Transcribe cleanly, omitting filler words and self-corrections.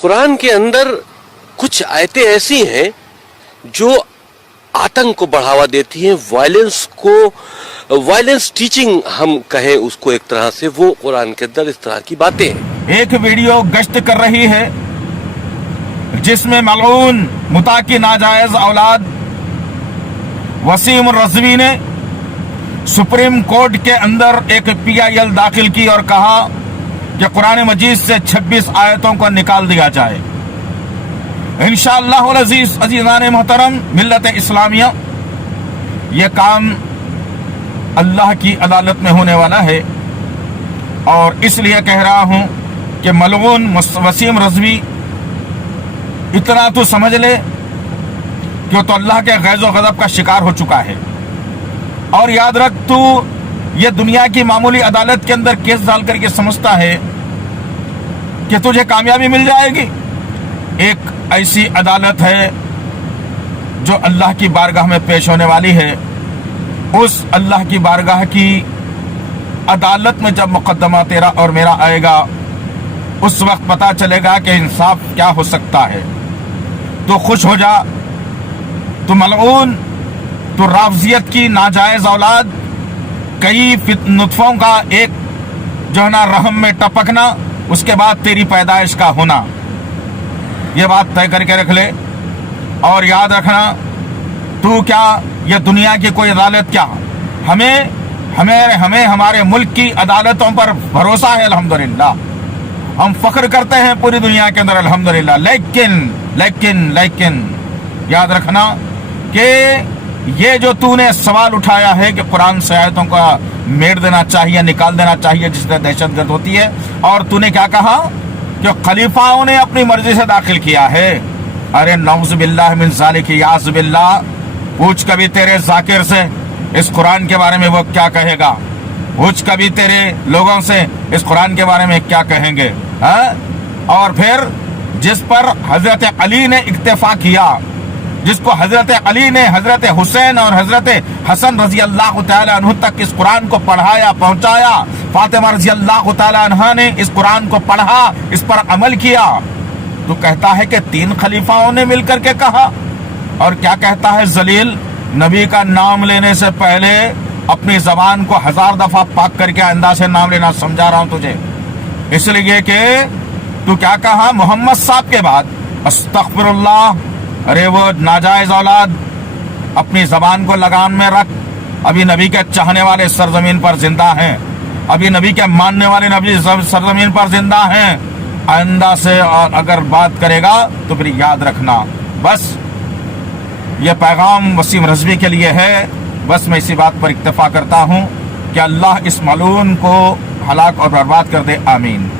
कुरान के अंदर कुछ आयतें ऐसी हैं जो आतंक को बढ़ावा देती हैं, वायलेंस टीचिंग हम कहें उसको एक तरह से, वो कुरान के अंदर इस तरह की बातें हैं। एक वीडियो गश्त कर रही है जिसमें मलऊन मुता की नाजायज औलाद वसीम रज़वी ने सुप्रीम कोर्ट के अंदर एक PIL दाखिल की और कहा कि कुरान मजीद से 26 आयतों को निकाल दिया जाए। इंशाअल्लाह अज़ीज़ान मोहतरम मिल्लत इस्लामिया, ये काम अल्लाह की अदालत में होने वाला है और इसलिए कह रहा हूं कि मलऊन वसीम रज़वी इतना तो समझ ले कि तो अल्लाह के गैज़ो गज़ब का शिकार हो चुका है। और याद रख, तू ये दुनिया की मामूली अदालत के अंदर केस डाल करके समझता है कि तुझे कामयाबी मिल जाएगी। एक ऐसी अदालत है जो अल्लाह की बारगाह में पेश होने वाली है। उस अल्लाह की बारगाह की अदालत में जब मुकद्दमा तेरा और मेरा आएगा, उस वक्त पता चलेगा कि इंसाफ क्या हो सकता है। तो खुश हो जा, तो मलऊन, तो राफजियत की नाजायज औलाद, कई नुत्फों का एक जो है ना रहम में टपकना, उसके बाद तेरी पैदाइश का होना, ये बात तय करके रख ले। और याद रखना, तू क्या, ये दुनिया की कोई अदालत क्या, हमें हमारे मुल्क की अदालतों पर भरोसा है अल्हम्दुलिल्लाह। हम फख्र करते हैं पूरी दुनिया के अंदर अल्हम्दुलिल्लाह। लेकिन याद रखना कि ये जो तूने सवाल उठाया है कि कुरान से आयतों का मेड़ देना चाहिए, निकाल देना चाहिए, जिससे दहशतगर्द होती है, और तूने क्या कहा कि खलीफाओं ने अपनी मर्जी से दाखिल किया है। अरे नौज़ बिल्लाह मिन ज़ालिक, याज़ बिल्लाह। पूछ कभी तेरे जाकिर से इस कुरान के बारे में वो क्या कहेगा, पूछ कभी तेरे लोगों से इस कुरान के बारे में क्या कहेंगे, और फिर जिस पर हजरत अली ने इक्तिफा किया, जिसको हजरत अली ने हजरत हुसैन और हजरत हसन रजी अल्लाह तआला अन्हु तक इस कुरान को पढ़ाया, पहुंचाया, फातिमा रजी अल्लाह तआला अन्हा ने इस कुरान को पढ़ा, इस पर अमल किया, तो कहता है कि 3 खलीफाओं ने मिलकर के कहा। और क्या कहता है जलील, नबी का नाम लेने से पहले अपनी जबान को 1000 दफा पाक करके आइंदा से नाम लेना समझा रहा हूं तुझे। इसलिए कि तू क्या कहा मोहम्मद साहब के बाद, अस्तगफिरुल्लाह। अरे वो नाजायज औलाद, अपनी जबान को लगाम में रख। अभी नबी के चाहने वाले सरजमीन पर जिंदा हैं, अभी नबी के मानने वाले नबी सरजमीन पर जिंदा हैं। आइंदा से और अगर बात करेगा तो फिर याद रखना। बस ये पैगाम वसीम रज़वी के लिए है। बस मैं इसी बात पर इक्तफा करता हूँ कि अल्लाह इस मलून को हलाक और बर्बाद कर दे, आमीन।